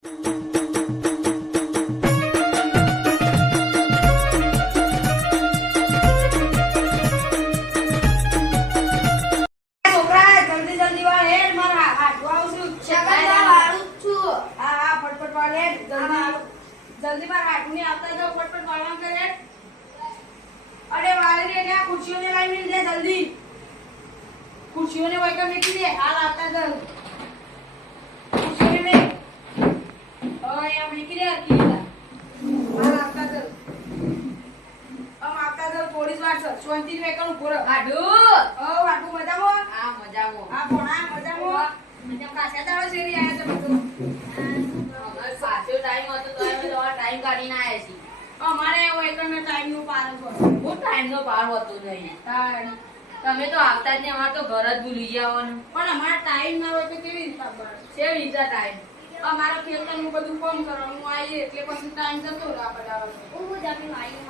जल्दी बार हाटनी आता जाओ फटफट वाला करे। अरे वाले ने क्या कुर्सियों ने लाई मिल जाए जल्दी, कुर्सियों ने वही का मिट्टी दे हाल आता जल कुर्सियों में और यहाँ मिट्टी दे आती है हाल आता जल अब आता जल थोड़ी बार सर स्वांति में करूँ पूरा हाडू ओ हाडू मजा मो आ बोना मजा मो मजा काशा दालो शेरी आया तो बच्चों साचो टाइम હતો તો અમે તો ટાઈમ કાઢીને આયા છીએ અમારે એવો એકનો ટાઈમ નો પાર હતો બહુ ટાઈમ નો પાર હતો નહીં તમે તો આવતા જ ને અમાર તો ઘર જ ભૂલી જાવવાનું પણ અમાર ટાઈમ ના હોય તો કેવી રીતે ખબર છે વિઝા ટાઈમ અમારો ખેતરનું બધું કામ કરવાનું આવીએ એટલે પછી ટાઈમ જતો રહે બધાનો હું જામી આવી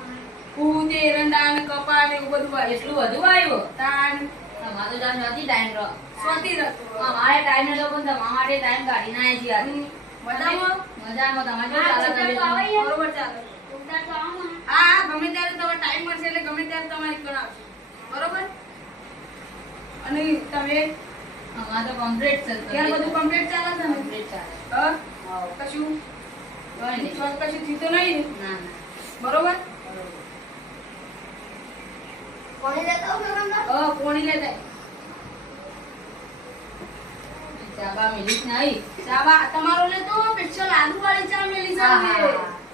હું તે એરંડા ને કપા ને એવું બધું આવ્યું એટલું બધું આવ્યું તાન અમારો જાન નથી ટાઈમ રો સ્વતી રહેતો અમારે ટાઈમ ન તો પણ તમારે ટાઈમ કાઢીને આયા છીએ મજામાં તમારે ચાલે બરોબર ચાલે હા ગમે ત્યારે તમારે ટાઈમ મળશે એટલે ગમે ત્યારે તમારે કરાવશે બરોબર અને તમે અમાર તો કમ્પ્લીટ છે ત્યાં બધું કમ્પ્લીટ ચાલે છે ને કમ્પ્લીટ ચાલે હા કશું કોઈ નહીં કશું થીતો નહીં ના બરોબર કોણી લેતા હો કોણી લેતા ચાબા મિલિસ નહીં ચાબા તમારો લે તો સ્પેશિયલ આલુ વાળી ચા મિલી છે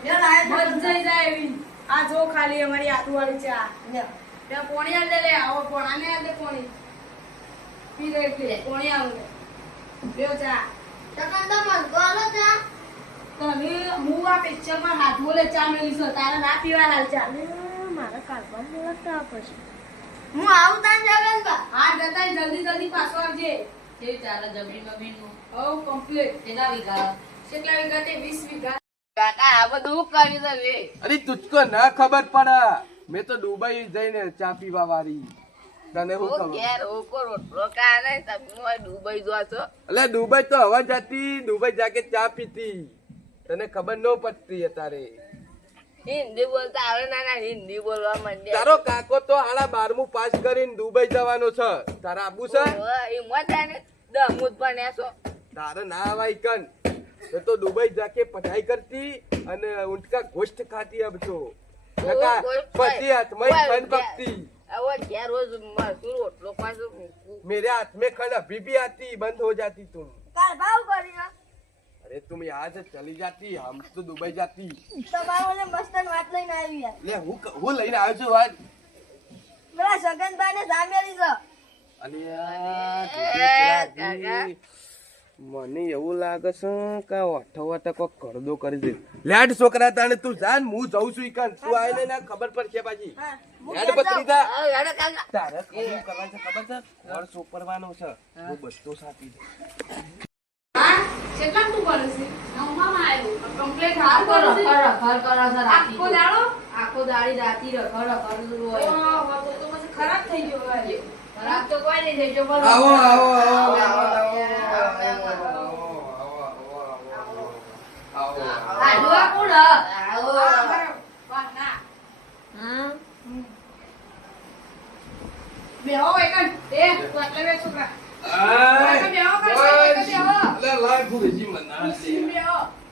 લે લાય બસ જઈ જાય એવી આ જો ખાલી અમારી આલુ વાળી ચા લે તે પોણી આલ દે આવો પોણાને આલ દે પોણી પી લે એટલે પોણી આવ લે ચા તકંદા મન ગોલો ચા તમે હું આ સ્પેશિયલ માં હાથ બોલે ચા મિલી છે તારા ના પીવા હાલ ચા મારા કાલબા બોલતા પછી હું આવું તાં જગન બા હા જતા જલ્દી પાછો આવજે તે ચાલે જમીન મમીન ઓ કમ્પ્લીટ કેટલા વીઘા તે 20 વીઘા કાકા આ બધું કરી દે અરે તુજકો ના ખબર પડે મે તો દુબઈ જઈને ચા પીવા વાળી તને હું ખબર કેર ઓકો રોટલો કાને તમે દુબઈ જો છો એટલે દુબઈ તો હવા જતી દુબઈ જાકે ચા પીતી તને ખબર ન પડતી અત્યારે હિન્દી બોલતા આવે ના હિન્દી બોલવા માંડે તારો કાકો તો આલા 12મું પાસ કરીને દુબઈ જવાનો છે તારા આબુ છે એ મજા ને 10મું પણ એસો તારે ના આવાય કન એ તો દુબઈ જાકે પઢાઈ करती અને ઉનકા ગોશ્ત ખાતી अब तो નકા પતિ હાથ में खन पकती अब क्या रोज मसूर रोटलो पास मेरे हाथ में खन अभी भी आती बंद हो जाती तुम काल भाव करिया अरे तुम यहाँ से चली जाती हम तो दुबई जाती તમારો ને મસ્તન વાત લઈને આવી યાર લે હું લઈને આવ્યો છું વાત મેરા સગનભાઈ ને જામેલી છે અલિયા મને એવું લાગે છે કે અઠવા તક કરદો કરી દે લેડ છોકરા તાને તું જાન હું જઉં છું ઈકન તું આઈને ના ખબર પડશે પાછી લેડ પત્રીદા યાર કાકા તારે શું કરવાનું છે ખબર છે ઘર સોપરવાનો છે હું બધો સાથી દે કેટલા તું કરે છે નવમાં આવ્યો કમ્પ્લીટ હાલ કરો સર આખો દાડી રાતી રખર હોય તો પછી ખરાબ થઈ ગયો હોય ખરાબ તો કોઈ નહીં થઈ ગયો બોલો આવો આ દુઆ કોણ આવો વાત ના બેહો એકન એ એટલે બે છોકરા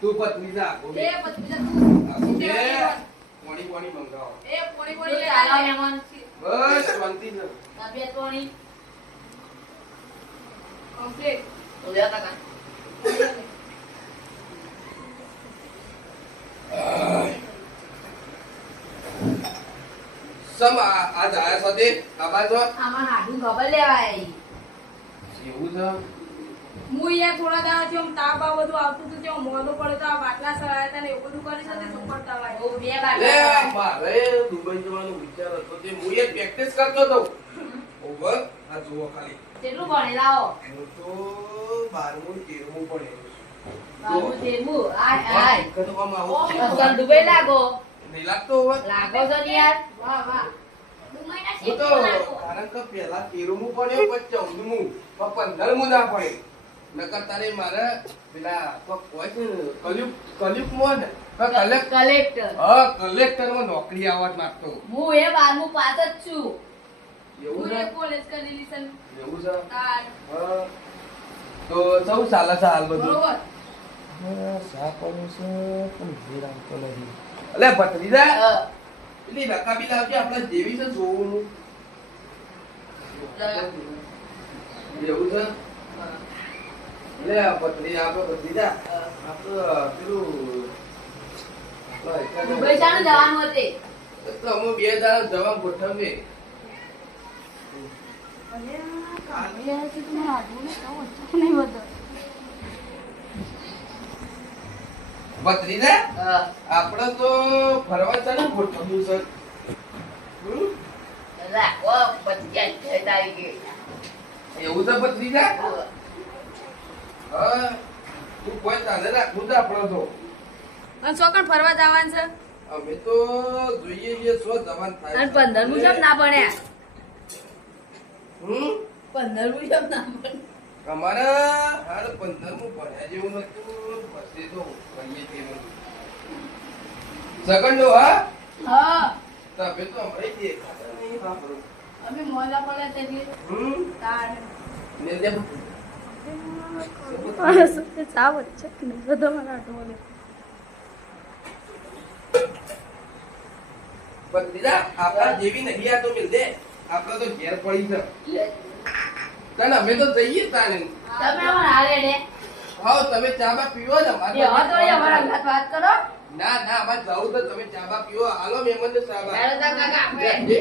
તું પત્રીજા પાણી મંગાવો બસ શાંતિ છે તબિયત પાણી કમ્પ્લીટ સમ આજ આયા સાથે આબા છો આમાં હાડું ખબર લેવાય એવું છે હું યાર થોડા દાડાથી આમ તાપ આ બધું આવતું હતું ત્યાં મોઢો પડે તો આ બાટલા સળાયા હતા ને એવું બધું કરી શકે તો પડતા હોય ઓ બે બાટલા મારે દુબઈ જવાનો વિચાર હતો તે હું એ પ્રેક્ટિસ કરતો હતો ઓવર આ જુઓ ખાલી કેટલું ભણેલા હો હું તો 12મું 13મું ભણેલો બાબુ દેબુ આય કતો કામ આવો અસલ દુબઈ લાગો નહીં લાગતો હવે લાગો છો ને યાર વાહ વાહ દુબઈના હું તો કારણ કે પહેલા 13મું ભણ્યો પછી 14મું પણ 15મું ના ભણ્યો નકર તારે મારે પેલા કોક હોય છે ને, કલયુગમાં ને કલેક્ટરમાં નોકરી આવવા માંગતો. હું એ 12મું પાસ જ છું. એવું હું છે? એ કોલેજ કરેલી છે. એવું છે? હા, હા. તો સૌ ચાલે છે હાલ બધું? બરોબર. હા, શા કરું છે પણ ઘેર આવતો નથી. અલે ભત્રીજા, હા. પેલી રકાબી લાવજે, આપણે જેવી છે જોવું. એવું છે? લે આ ભત્રીજા, પેલું દુબઈ ચાનું જવાનું હતું. તો અમે 2 દાડા જવા ગોઠવીએ. ભત્રીજા, આપણે તો ફરવા ચાલે ગોઠવ્યું છે. હમ? એવું છે ભત્રીજા? હા, તું કોઈ ચાલે રાખવું છે આપણે તો. અને ચોકન ફરવા જવાનું છે. અમે તો જોઈએ છીએ શું જવાન થાય અને છે. 15મું કેમ ના ભણ્યા? હમ? 15મું કેમ ના ભણ્યા? અમારે હાલ 15મું ભણ્યા જેવું નતું, પછી તો કરીએ તેવું. સગનનો હા? હા, તમે તો હમણાં દેખાતા નહીં બાપરો. અમે મોલા પડ્યા તે બી હમ? તાર. ને જે ભત્રીજા, આપણા જેવી નહીં આ તો મિલ દે. આપણે તો ઘેર પડી છે. તને અમે તો જઈએ તાને. તમે અમાર હારે ને હાઉ તમે ચા બા પીવો ને અમારે એ હવે તો અમારા ઘાત વાત કરો. ના ના અમારે જાવું તો તમે ચા બા પીવો. હાલો મહેમાનને ચા બા. હેડો તા કાકા આપણે.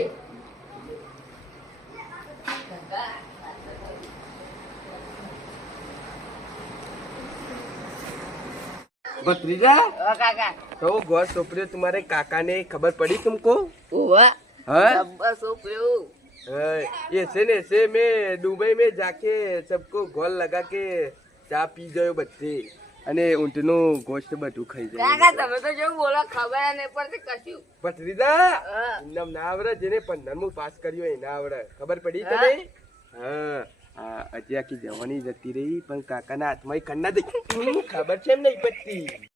भतीजा काका तो गौर सोपरियो तुम्हारे काका ने खबर पड़ी तुमको? हुआ हाँ? बस सोपरियो ऐसे ने ऐसे मैं दुबई में जाके सबको गोल लगा के चा पी गयो बच्चे અને ઊંટનો ગોશ્ત બધું ખાઈ જાય. કાકા તમે તો જો બોલો ખબર નહીં પડતી કશું. ભત્રીજા નામ ના આવડે જેને 15મું પાસ કર્યું એ ના આવડે ખબર પડી તને? હા હજી આખી જવાની જતી રહી પણ કાકાના હાથમાં ખન્ના દે ખબર છે એમ નહીં પડતી.